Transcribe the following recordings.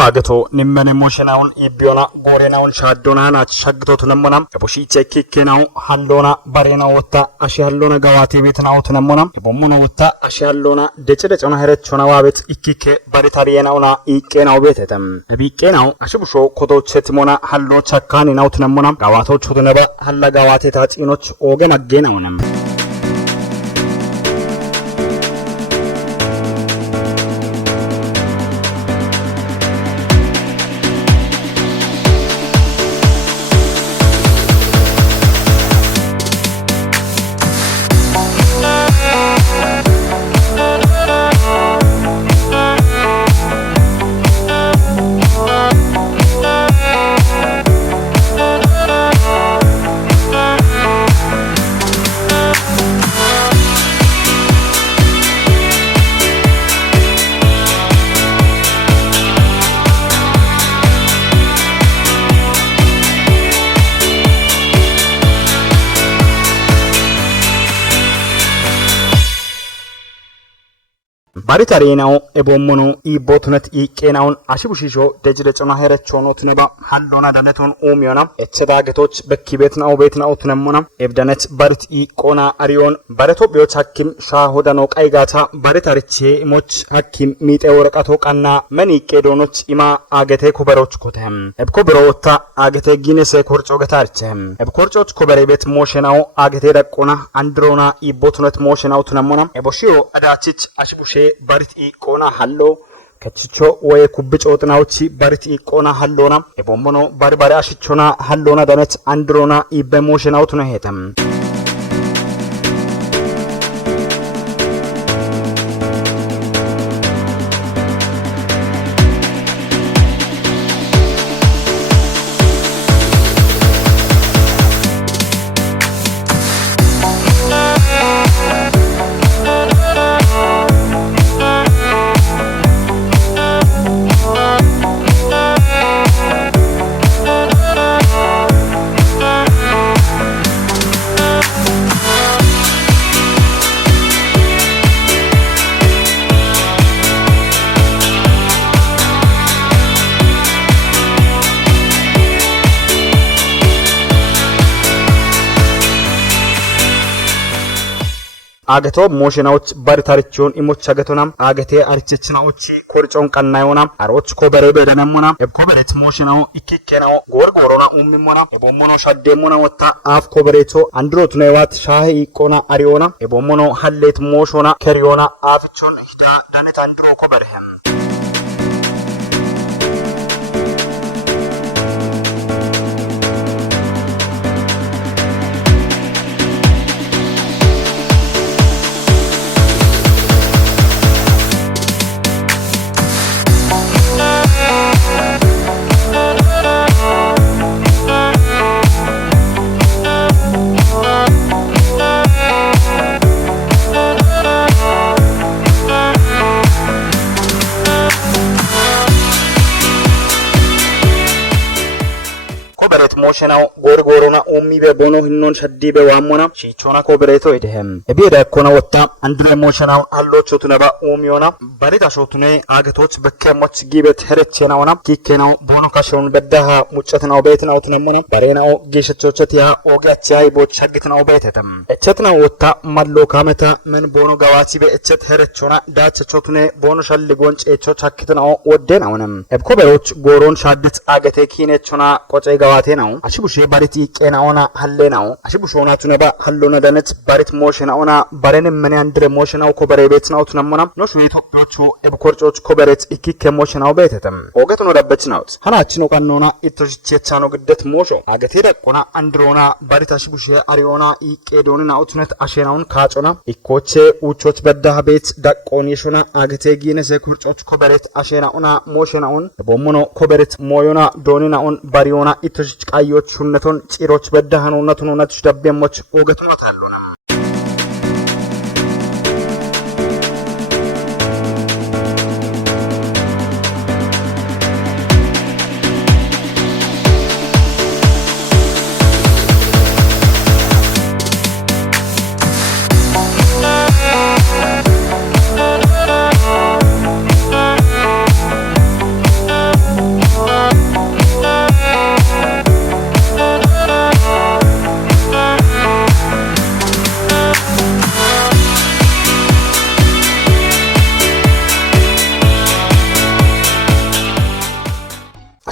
Aagetoo nimmen emotionaun ibbiona gorenaun shaddona nach shagtotu nemmonam eboshi chekikenaun hallona barena wotta ashi hallona gawati bitnaun nemmonam ebommono wotta ashi hallona decedecona herechona wabet ikkike baritariyenauna iqqenaw betetem ebiqqenaw ashibusho kodochetimona hallo chakkani naut nemmonam gawatochu tuneba halla gawate taxinoch oge maggenaunam Baritariyenaw ebommono ibotnet iqqenawn ashibushisho dejrecona herechonot neba hallona daneton umyona etchedagetoch bekibetnaw betnaw tunemmona ebdanet barit iqqona ariyon baretopbiyoch hakim shahodano qaygata baritariche imoch hakim mite worqato qanna men iqqedonoch ima Aagetee Koberooche kotem ebkoberota Aagetee ginese korco getarchem ebkorcoch koberebet moshenaw Aagetee daqona androna ibotnet moshenaw tunemmona eboshio adachich ashibushe barit iqqona hallo kachicho way kubbicootnawchi barit iqqona hallona ebommono barbare ashichona hallona danet androna ibbe moshenaw tuna hetam Aagetoo moshinawoch baritarichon imoch Aagetonam Aagetee arichechnawochi korcon qannayonam aroch koberebe denemmonam ebkoberet moshinaw ikkikenaw gorgorona ummimona ebommono shaddemona wotta af kobereto androtnewat shahe iqqona ariyona ebommono hallet moshona keriyona afichon hida danet andro koberhem moshinaw gorgorona ummibe bono hinnon shaddibe wammona shichona kobereto edehem ebieda kona wotta andre moshinaw allochotuneba umyona barita shotune Aagetoch bekkemoch gibet herechena kikenaw bono kashon beddaha muchatnaw betnaw tunemmona barenaw gishachochatiya ogachai boch shagitnaw betetem echetnaw wotta mallo kameta men bono gawatibe echet herechona dachachotune bono shalli gonch echo chakitnaw woddenawnem ebkoberoch goron shaddit Aagetee kinechona qoce gawatenaw ashibushe barit iqqenaona hallenaw ashibushona tuneba hallona danet barit moshinaona barene men andre moshinaw koberebetnaw tunemmona no shu ethiopiochu ebkorcoch koberet ikkike moshinaw betetem ogetono dabbechnawt hanachino qannona ittochechano giddet mosho Aagetee daqona androna barit ashibushe ariyona iqqedonina utnet ashenawn kaacona ikkoche uchoch beddaha bet daqon yeshona Aagetee ginese korcoch koberet ashenauna moshinaun ebommono koberet moyona doninaun bariyona ittoch qayoch hunneton ciroch beddahanunatun unatch dabbemoch ogetonotalonam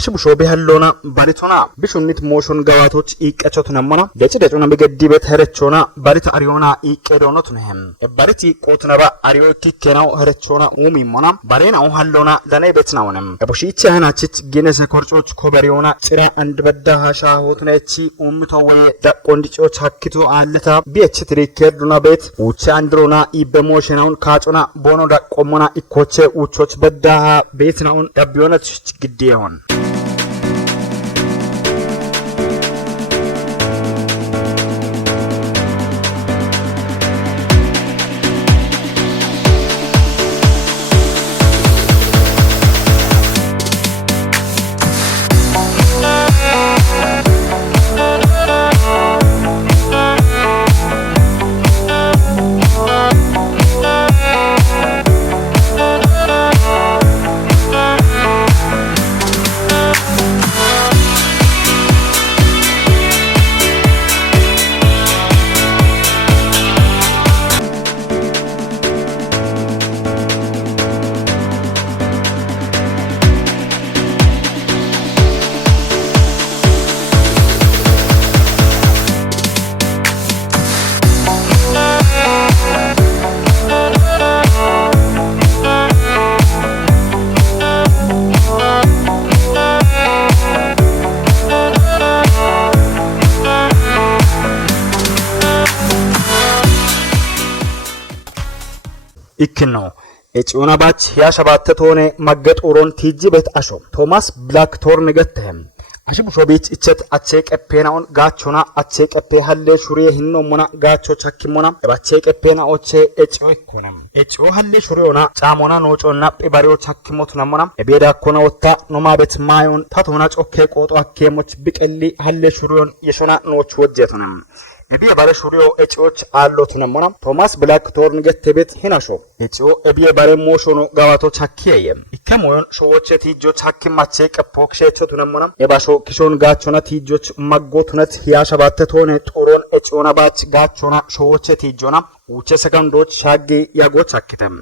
አሽቡሾ በህሎና ባሪቶና ቢሹኒት ሞሽን ጋዋቶች ይቀቸቱ ነሞና ለጭደጩና በገዲበት ሄረቾና ባሪት አሪዮና ይቀዶኖት ነህም ባሪት ቆትነባ አሪዮ ኪከናው ሄረቾና ኡሚሞና ባሬናው ሀሎና ለኔ ቤትናውንም እቡሺቻ ሃናችት ጊነሰ ኮርጮች ኮበሪዮና ጭራ አንድ በዳሃሻ ሆትነቺ ኡምቶወይ ዳቆንዲጮች ሀክቱ አለታ ቢኤች ትሪከርዱና ቤት ውቻ አንድሮና ኢበሞሽናውን ካጮና ቦኖ ዳቆሞና ኢኮቼ ውቾች በዳሃ ቤትናውን ዳቢዮነች ግዲየሆን ikno echiona bach ya shabatte tone maggeturon tijibet asho Thomas Black Thorn gattem ashibusho bich ichet achek epenaon gachona achek epe halle shuriye hinno mona gacho chakkimona ebachek epena oche echo ikonam echo halle shuriona chamona noconna pibariyo chakkimot namona ebeda kona wotta noma bet mayon tatona chokke qoto akkemoch biqelli halle shuriyon yeshona noch wojjetonam ebiye bare shuriyo echoch allot namona Thomas Black Thorn gettebet hinasho echo ebiye bare moshono gawato chakkiyem ikkemoyon showoche tijjo chakkimache qepokshecho tunamona ebasho kishon gachona tijjoch maggotunet hiyashabatte tone toron echona bach gachona showoche tijjona uche sekondoch shaggi yago chakkitem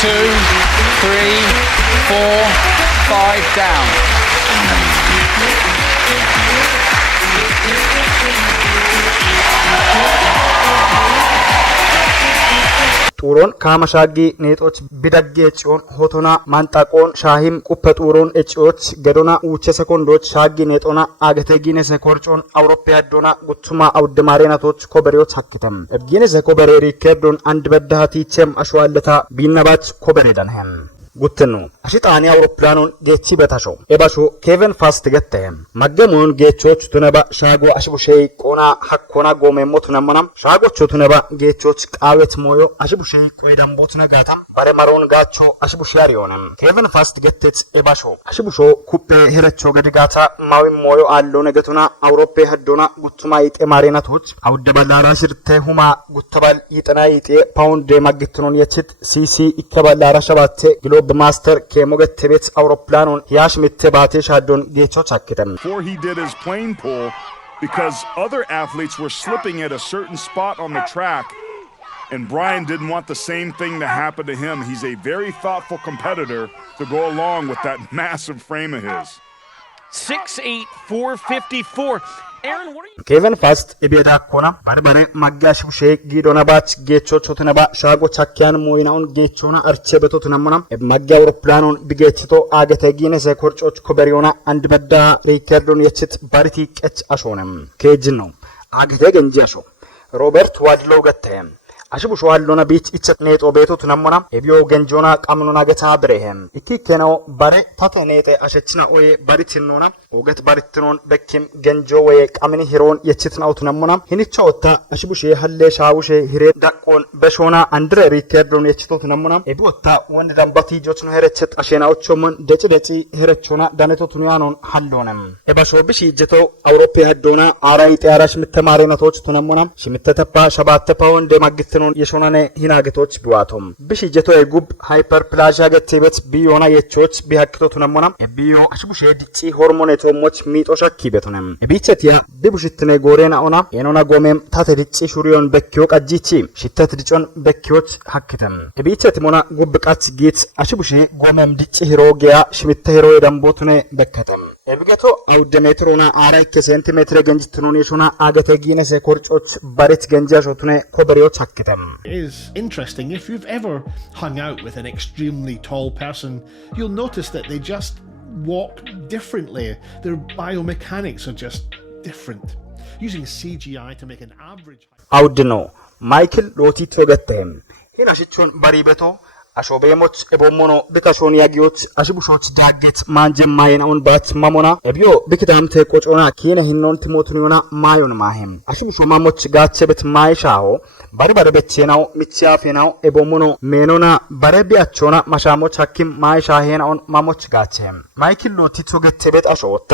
Two, three, four, five down. ጡሮን ካማሻጊ ኔጦች ቢዳጌ ጭዮን ሆቶና ማንጣቆን ሻሂም ቁፐ ጡሮን እጭዎች ገዶና ውቸ ሰኮንዶች ሻጊ ኔጦና አገተጊነ ሰኮርጮን አውሮፓ ዶና ጉቱማ አውድማሬናቶች ኮበሬዎች ሀክተም እብጊነ ሰኮበሬ ሪከርዶን አንድ በዳሃቲቸም አሽዋለታ ቢናባች ኮበሬዳንህም ጉትኑ አሽጣኒ አውሮፕላኑን ጌቺ በታሾ ኤባሾ ኬቨን ፋስት ገተም ማገሙን ጌቾች ቱነባ ሻጎ አሽቡሼይ ቆና ሐኮና ጎሜሞት ነመናም ሻጎቹ ቱነባ ጌቾች ቃዌት ሞዮ አሽቡሼይ ቆይዳምቦት ነጋታ ባረማሮን ጋቾ አሽቡሻሪዮንም ኬቨን ፋስት ገተት ኤባሾ አሽቡሾ ኩፔ ሄረቾ ገድጋታ ማዊ ሞዮ አሎ ነገቱና አውሮፓ ሀዶና ጉቱማ ይጤ ማሬናቶች አውደባላራ ሽርተ ሁማ ጉተባል ይጠና ይጤ ፓውንድ ማግትኖን የችት ሲሲ ይከባላራ ሸባተ ግሎብ ማስተር ከሞገተቤት አውሮፕላኑን ያሽ ምትባቴ ሻዶን ጌቾች አክተም before he did his plane pull because other athletes were slipping at a certain spot on the track and Brian didn't want the same thing to happen to him. He's a very thoughtful competitor to go along with that massive frame of his. 6'8", 454. Aaron, what are you? Kevin Fast ibeda kona barbare magash bushe gidona bach gecho chotnaba shago chakyan moinaun gechona archebeto tunamona magya aeroplanon bigetito Aagetee se korchoch koberiona and bedda recordon yechit bariti kech ashonem kejno Aagetee genji asho Robert Wadlow gatem አሽቡሾ ሃሎና ቢች ኢቸት ኔጦ ቤቶ ቱነሞና ኤቢዮ ገንጆና ቀምኑና ገታ ብሬሄም ኢኪከነው ባሬ ታተኔጤ አሸችና ኦዬ ባሪትኖና ኦገት ባሪትኖን በኪም ገንጆ ወይ ቀምኒ ሂሮን የችትናው ቱነሞና ሂኒቻ ወታ አሽቡሼ ሃሌ ሻውሼ ሂሬ ዳቆን በሾና አንድረ ሪቴርዶን የችቶ ቱነሞና ኤቢ ወታ ወንድ ዳምባቲ ጆች ነው ሄረችት አሸናዎቾምን ደጭ ሄረቾና ዳነቶ ቱኒያኖን ሃሎነም ኤባሾ ብሽ ይጀቶ አውሮፓ ሀዶና አራይ ጤያራሽ ምተማሪነቶች ቱነሞና ሽምተተፓ ሸባተ ፓውንድ ማግትኖን የሾናኔ ሂናገቶች ቢዋቶም ብሽ ይጀቶ የጉብ ሃይፐር ፕላዣ ገቴበት ቢዮና የቾች ቢሃክቶ ቱነሞና ቢዮ አሽቡሼ ዲጪ ሆርሞኔቶሞች ሚጦሻኪ ቤቱንም ቢቸቲያ ቢቡሽትኔ ጎሬና ኦና የኖና ጎሜም ታተ ዲጪ ሹሪዮን በኪዮ ቀጂቺ ሽተት ዲጮን በኪዮች ሀክተም ቢቸት ሞና ጉብቃት ጌት አሽቡሼ ጎሜም ዲጪ ሂሮጊያ ሽምተ ሂሮ የደምቦቱኔ በከተም ኤብገቶ አውደሜትሮና አራይ ከሴንቲሜትር ገንጅትኖን የሾና አገቴ ጊነስ ኮርጮች ባሬት ገንጃሾቱኔ ኮበሪዎች ሀክተም is interesting. If you've ever hung out with an extremely tall person, you'll notice that they just walk differently. Their biomechanics are just different. Using CGI to make an average አውድኖ ማይክል ሎቲቶ ገተም ሂናሽቾን ባሪበቶ አሾቤሞች ኤቦሞኖ ቢካሾን ያጊዮች አሽቡሾች ዳገት ማንጀማየናውን ባት ማሞና ኤቢዮ ቢክዳምቴ ቆጮና ኪነ ሂኖን ቲሞቱኒዮና ማዮን ማሄም አሽቡሾ ማሞች ጋቸበት ማይሻሆ ባሪባረበቼናው ሚቻፌናው ኤቦሞኖ ሜኖና ባረቢያቾና ማሻሞች ሐኪም ማይሻሄናውን ማሞች ጋቸም ማይክል ሎቲቶ ገተበት አሾወታ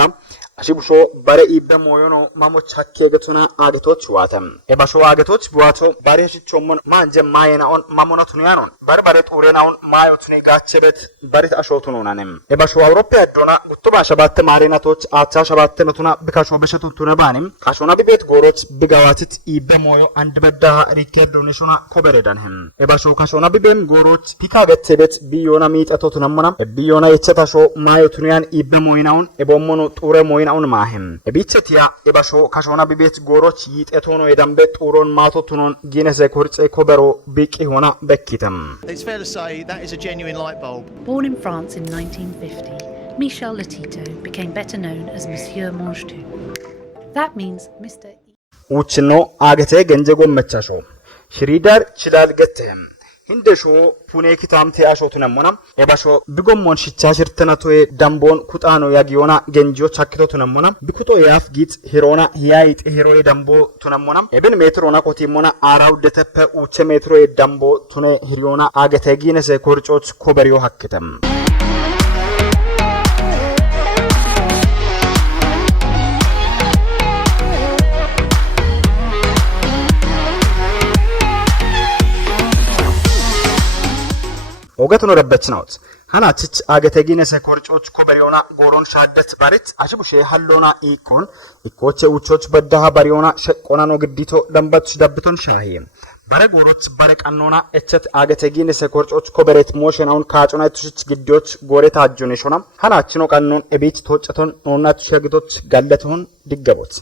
አሽቡሾ ባረ ኢበ ሞዮኖ ማሞች ሐኪ ገቱና አገቶች ዋተም ኤባሾ አገቶች ቡዋቶ ባሪያሽቾሞን ማንጀ ማየናውን ማሞናቱኒያኖን ባርባረ ጦሬናውን ማዮቱኒ ጋቸበት ባሪት አሾቱኖናንም ኤባሾ አውሮፓ ያዶና ጉቱባ ሸባተ ማሪናቶች አቻ ሸባተ መቱና ቢካሾ በሸቱቱነ ባንም ካሾና ቢቤት ጎሮች ቢጋዋትት ኢበ ሞዮ አንድ በዳ ሪኬርዶ ነሾና ኮበረዳንህም ኤባሾ ካሾና ቢቤም ጎሮች ፒካ ገተበት ቢዮና ሚጠቶቱነሞና ቢዮና የቸታሾ ማዮቱኒያን ኢበ ሞይናውን ኤቦሞኖ ጦሬ ሞይ ናውን ማህም ቢቸቲያ ኤባሾ ካሾና ቢቤት ጎሮች ይጤቶኖ የዳምበ ጦሮን ማቶቱኖን ጊነዘ ኮርጬ ኮበሮ ቢቂ ሆና በኪተም It's fair to say that is a genuine light bulb. Born in France in 1950, Michel Lotito became better known as Monsieur Mange-Tout. That means Mr. ውችኖ አገቴ ገንጀጎ መቻሾ ሽሪዳር ችላል ገተም hindeሾ ፑኔ ኪታምቴ አሾቱነሞና ኤባሾ ቢጎሞን ሽቻሽርተናቶዬ ዳምቦን ኩጣኖ ያጊዮና ገንጂዎች ሀክቶቱነሞና ቢኩቶ ያፍ ጊት ሂሮና ሂያይጥ ሂሮዬ ዳምቦ ቱነሞና ኤብን ሜትሮና ኮቲሞና አራው ደተፐ ኡቸ ሜትሮዬ ዳምቦ ቱኔ ሂሪዮና አገቴ ጊነሰ ኮርጮች ኮበሪዮ ሀክተም ኦገቱን ረበችናውት ሃናችች አገተጊነሰ ኮርጮች ኮበሪዮና ጎሮን ሻደት ባሪት አሽቡሼ ሃሎና ኢኮን ኢኮቼ ውቾች በዳሃ ባሪዮና ሸቆናኖ ግዲቶ ደምባች ዳብቶን ሻሂ ባረ ጎሮች ባረ ቀኖና እቸት አገተጊነሰ ኮርጮች ኮበሬት ሞሽናውን ካጮናይቱሽ ግዲዎች ጎሬታ አጁኔሾና ሃናችኖ ቀኖን ኤቢት ተወጨቶን ኖናቱ ሸግቶች ጋለቶን ዲገቦት